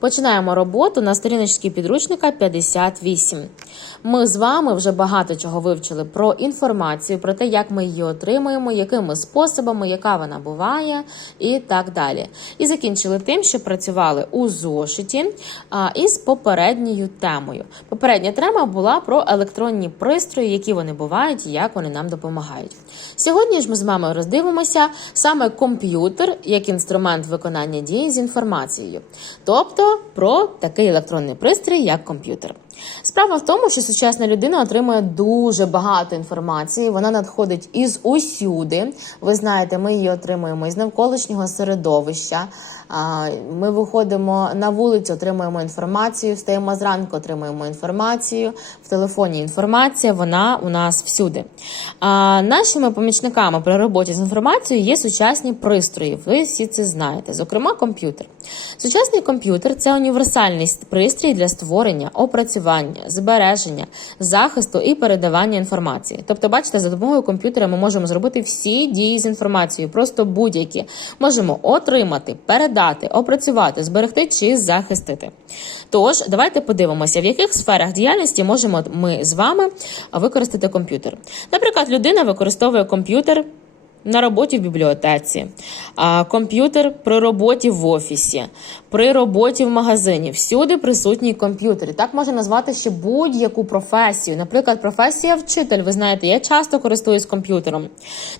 Починаємо роботу на сторіночці підручника 58. Ми з вами вже багато чого вивчили про інформацію, про те, як ми її отримуємо, якими способами, яка вона буває, і так далі. І закінчили тим, що працювали у зошиті із попередньою темою. Попередня тема була про електронні пристрої, які вони бувають і як вони нам допомагають. Сьогодні ж ми з вами роздивимося саме комп'ютер як інструмент виконання дій з інформацією, тобто про такий електронний пристрій, як комп'ютер. Справа в тому, що сучасна людина отримує дуже багато інформації. Вона надходить із усюди. Ви знаєте, ми її отримуємо із навколишнього середовища. Ми виходимо на вулицю, отримуємо інформацію, встаємо зранку, отримуємо інформацію. В телефоні інформація, вона у нас всюди. А Нашими помічниками при роботі з інформацією є сучасні пристрої. Ви всі це знаєте, зокрема, комп'ютер. Сучасний комп'ютер це універсальний пристрій для створення, опрацювання, збереження, захисту і передавання інформації. Тобто, бачите, за допомогою комп'ютера ми можемо зробити всі дії з інформацією, просто будь-які. Можемо отримати, передати, опрацювати, зберегти чи захистити. Тож, давайте подивимося, в яких сферах діяльності можемо ми з вами використати комп'ютер. Наприклад, людина використовує комп'ютер. На роботі в бібліотеці, комп'ютер при роботі в офісі, при роботі в магазині. Всюди присутній комп'ютер. І так можна назвати ще будь-яку професію. Наприклад, професія вчитель. Ви знаєте, я часто користуюсь комп'ютером.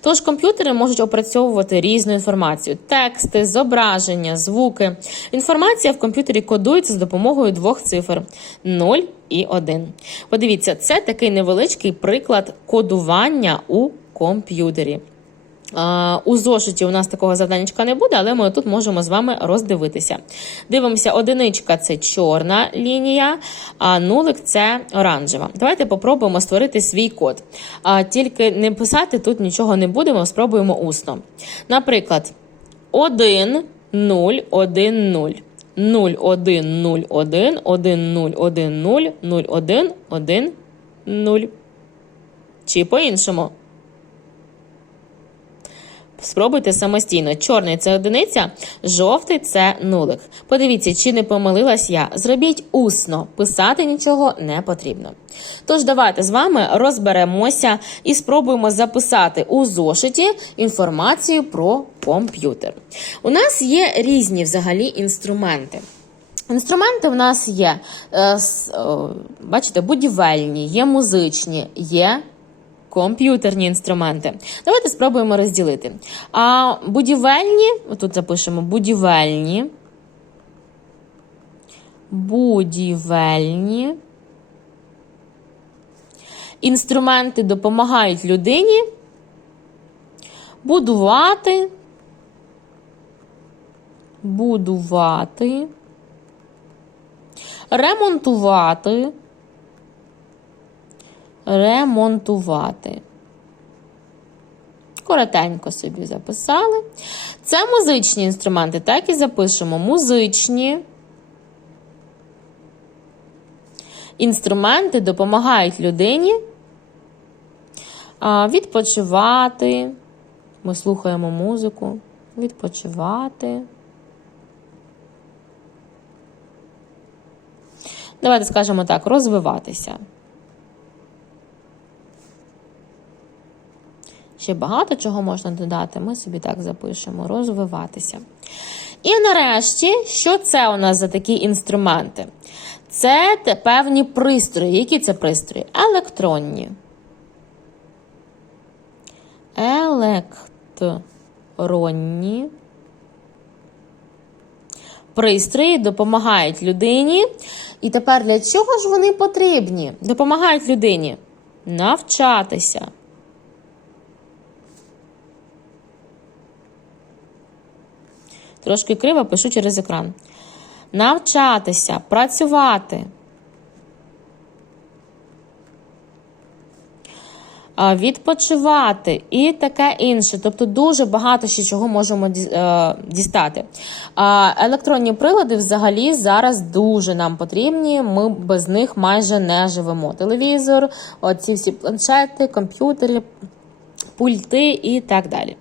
Тож комп'ютери можуть опрацьовувати різну інформацію: тексти, зображення, звуки. Інформація в комп'ютері кодується з допомогою двох цифр 0 і 1. Подивіться, це такий невеличкий приклад кодування у комп'ютері. У зошиті у нас такого завданнячка не буде, але ми тут можемо з вами роздивитися. Дивимося, одиничка це чорна лінія, а нулик це оранжева. Давайте попробуємо створити свій код. Тільки не писати тут нічого не будемо, спробуємо усно. Наприклад, 1, 0, 1, 0. 0, 1, 0, 1, 1, 0, 1, 0, 0, 1, 1, 0. Чи по-іншому. Спробуйте самостійно. Чорний це одиниця, жовтий це нулик. Подивіться, чи не помилилась я. Зробіть усно, писати нічого не потрібно. Тож, давайте з вами розберемося і спробуємо записати у зошиті інформацію про комп'ютер. У нас є різні взагалі інструменти. Інструменти в нас є, бачите, будівельні, є музичні, є комп'ютерні інструменти. Давайте спробуємо розділити. А будівельні, тут запишемо будівельні, будівельні. Інструменти допомагають людині будувати, будувати, ремонтувати ремонтувати. Коротенько собі записали. Це музичні інструменти, так і запишемо музичні. Інструменти допомагають людині відпочивати. Ми слухаємо музику, відпочивати. Давайте скажемо так, розвиватися. Ще багато чого можна додати, ми собі так запишемо, розвиватися. І нарешті, що це у нас за такі інструменти? Це певні пристрої. Які це пристрої? Електронні. Електронні. Пристрої допомагають людині. І тепер для чого ж вони потрібні? Допомагають людині навчатися. Трошки криво пишу через екран. Навчатися, працювати. Відпочивати і таке інше. Тобто дуже багато ще чого можемо е, дістати. Електронні прилади взагалі зараз дуже нам потрібні. Ми без них майже не живемо. Телевізор, оці всі планшети, комп'ютери, пульти і так далі.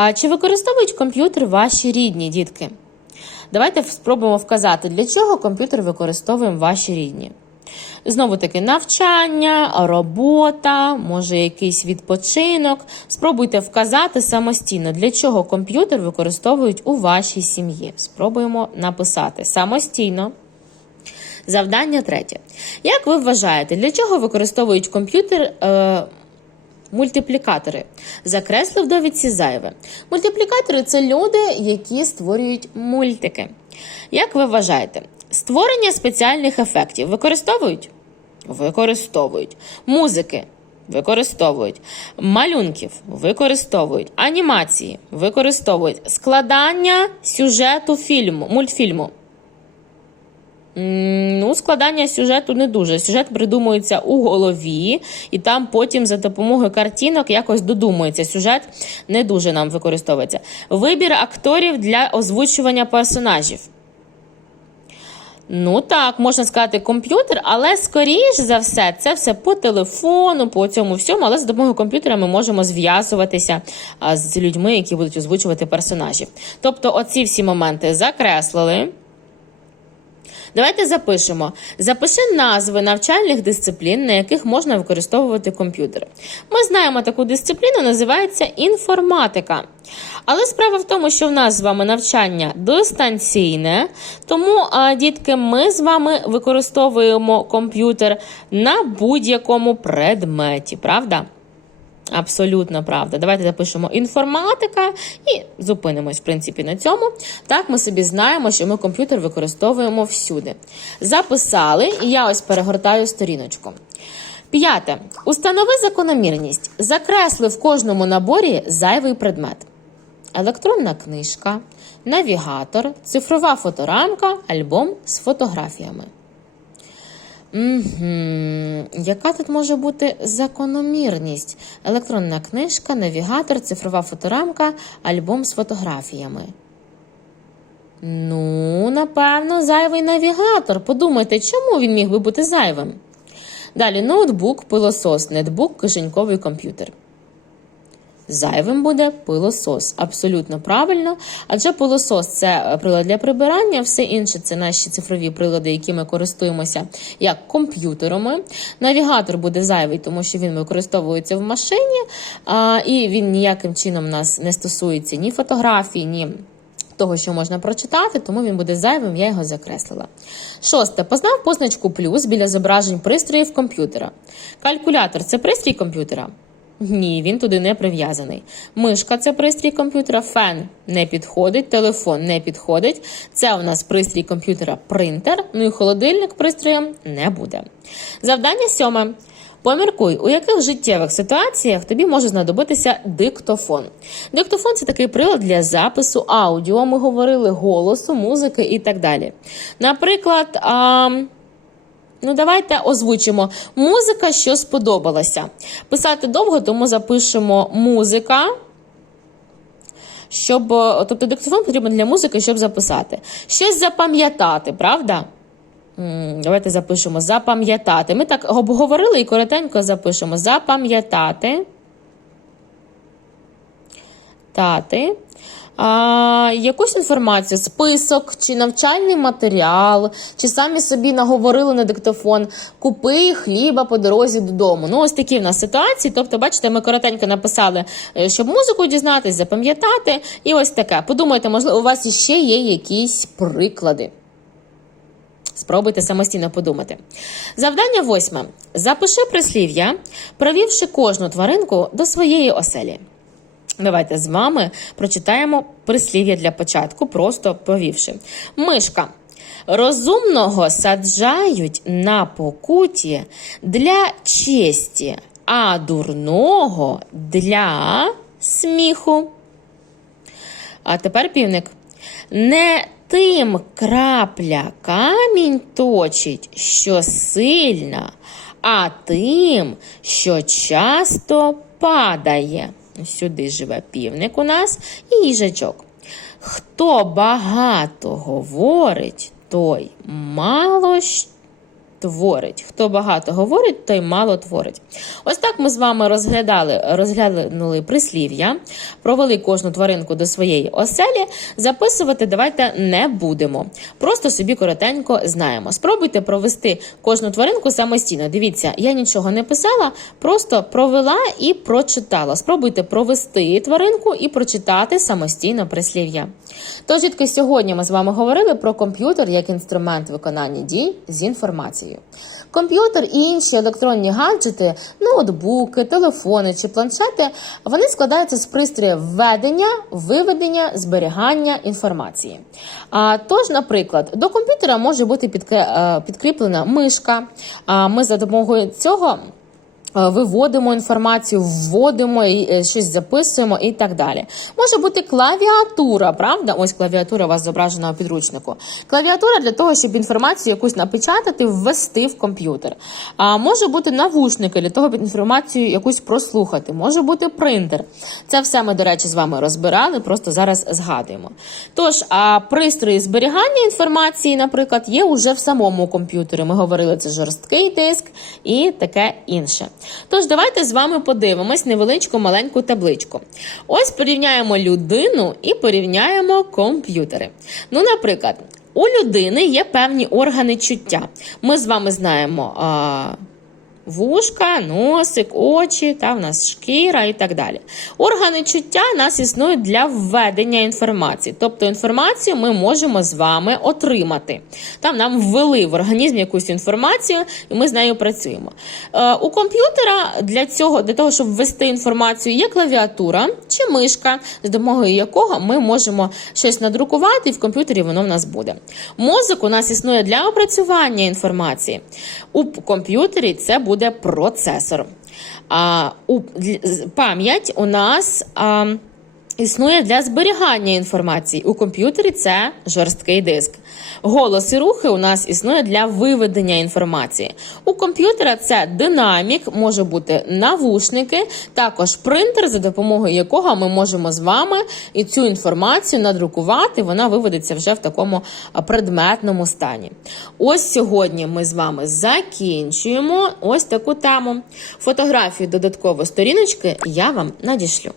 А чи використовують комп'ютер ваші рідні дітки? Давайте спробуємо вказати, для чого комп'ютер використовуємо ваші рідні. Знову таки, навчання, робота, може якийсь відпочинок. Спробуйте вказати самостійно, для чого комп'ютер використовують у вашій сім'ї. Спробуємо написати самостійно. Завдання третє. Як ви вважаєте, для чого використовують комп'ютер е, мультиплікатори? Закреслив довідці зайве. Мультиплікатори це люди, які створюють мультики. Як ви вважаєте, створення спеціальних ефектів використовують? Використовують. Музики використовують. Малюнків використовують. Анімації використовують. Складання сюжету фільму, мультфільму. Ну, складання сюжету не дуже. Сюжет придумується у голові, і там потім за допомогою картинок якось додумується. Сюжет не дуже нам використовується. Вибір акторів для озвучування персонажів. Ну так, можна сказати, комп'ютер, але скоріш за все, це все по телефону, по цьому всьому, але за допомогою комп'ютера ми можемо зв'язуватися з людьми, які будуть озвучувати персонажів. Тобто, оці всі моменти закреслили. Давайте запишемо. Запиши назви навчальних дисциплін, на яких можна використовувати комп'ютер. Ми знаємо таку дисципліну, називається інформатика. Але справа в тому, що в нас з вами навчання дистанційне, тому, дітки, ми з вами використовуємо комп'ютер на будь-якому предметі, правда? Абсолютно правда. Давайте запишемо інформатика і зупинимось, в принципі, на цьому. Так, ми собі знаємо, що ми комп'ютер використовуємо всюди. Записали, і я ось перегортаю сторіночку. П'яте. Установи закономірність. Закресли в кожному наборі зайвий предмет. Електронна книжка, навігатор, цифрова фоторамка, альбом з фотографіями. Угу. Яка тут може бути закономірність? Електронна книжка, навігатор, цифрова фоторамка, альбом з фотографіями. Ну, напевно, зайвий навігатор. Подумайте, чому він міг би бути зайвим? Далі ноутбук, пилосос, нетбук, кишеньковий комп'ютер. Зайвим буде пилосос. Абсолютно правильно. Адже пилосос це е, прилад для прибирання, все інше це наші цифрові прилади, які ми користуємося як комп'ютерами. Навігатор буде зайвий, тому що він використовується в машині, і він ніяким чином нас не стосується ні фотографій, ні. Того, що можна прочитати, тому він буде зайвим, я його закреслила. Шосте. Познав позначку плюс біля зображень пристроїв комп'ютера. Калькулятор це пристрій комп'ютера? Ні, він туди не прив'язаний. Мишка це пристрій комп'ютера, фен не підходить, телефон не підходить. Це у нас пристрій комп'ютера принтер, ну і холодильник пристроєм не буде. Завдання сьоме. Поміркуй, у яких життєвих ситуаціях тобі може знадобитися диктофон. Диктофон це такий прилад для запису аудіо. Ми говорили голосу, музики і так далі. Наприклад, а, ну давайте озвучимо музика, що сподобалася. Писати довго, тому запишемо музика. Щоб, тобто диктофон потрібен для музики, щоб записати. Щось запам'ятати, правда? Давайте запишемо запам'ятати. Ми так обговорили і коротенько запишемо запам'ятати. Тати. А, якусь інформацію, список, чи навчальний матеріал, чи самі собі наговорили на диктофон, купи хліба по дорозі додому. Ну, ось такі в нас ситуації. Тобто, бачите, ми коротенько написали, е, щоб музику дізнатись, запам'ятати. І ось таке. Подумайте, можливо, у вас іще є якісь приклади. Спробуйте самостійно подумати. Завдання восьме. Запиши прислів'я, провівши кожну тваринку до своєї оселі. Давайте з вами прочитаємо прислів'я для початку, просто повівши. Мишка. Розумного саджають на покуті для честі, а дурного для сміху. А тепер півник. Не тим крапля камінь точить, що сильна, а тим, що часто падає. Сюди живе півник у нас і їжачок. Хто багато говорить, той мало щ- творить. Хто багато говорить, той мало творить. Ось так ми з вами розглядали, розглянули прислів'я, провели кожну тваринку до своєї оселі. Записувати давайте не будемо. Просто собі коротенько знаємо. Спробуйте провести кожну тваринку самостійно. Дивіться, я нічого не писала, просто провела і прочитала. Спробуйте провести тваринку і прочитати самостійно прислів'я. Тож, дітки, сьогодні ми з вами говорили про комп'ютер як інструмент виконання дій з інформацією. Комп'ютер і інші електронні гаджети, ноутбуки, телефони чи планшети, вони складаються з пристроїв введення, виведення, зберігання інформації. А, тож, наприклад, до комп'ютера може бути е, підкріплена мишка. А ми за допомогою цього. Е, Виводимо інформацію, вводимо і е, щось записуємо і так далі. Може бути клавіатура, правда? Ось клавіатура у вас зображена у підручнику. Клавіатура для того, щоб інформацію якусь напечатати, ввести в комп'ютер. А може бути навушники для того, щоб інформацію якусь прослухати. Може бути принтер. Це все ми, до речі, з вами розбирали, просто зараз згадуємо. Тож, а пристрої зберігання інформації, наприклад, є уже в самому комп'ютері. Ми говорили, це жорсткий диск і таке інше. Тож, давайте з вами подивимось невеличку маленьку табличку. Ось порівняємо людину і порівняємо комп'ютери. Ну, наприклад, у людини є певні органи чуття. Ми з вами знаємо. А... Вушка, носик, очі, та в нас шкіра і так далі. Органи чуття нас існують для введення інформації. Тобто інформацію ми можемо з вами отримати. Там нам ввели в організм якусь інформацію, і ми з нею працюємо. Е, у комп'ютера для цього, для того, щоб ввести інформацію, є клавіатура чи мишка, з допомогою якого ми можемо щось надрукувати, і в комп'ютері воно в нас буде. Мозок у нас існує для опрацювання інформації. У комп'ютері це буде процесор. А у пам'ять у нас. А, Існує для зберігання інформації. У комп'ютері це жорсткий диск. Голос і рухи у нас існує для виведення інформації. У комп'ютера це динамік, може бути навушники, також принтер, за допомогою якого ми можемо з вами і цю інформацію надрукувати. Вона виведеться вже в такому предметному стані. Ось сьогодні ми з вами закінчуємо ось таку тему. Фотографію додатково сторіночки я вам надішлю.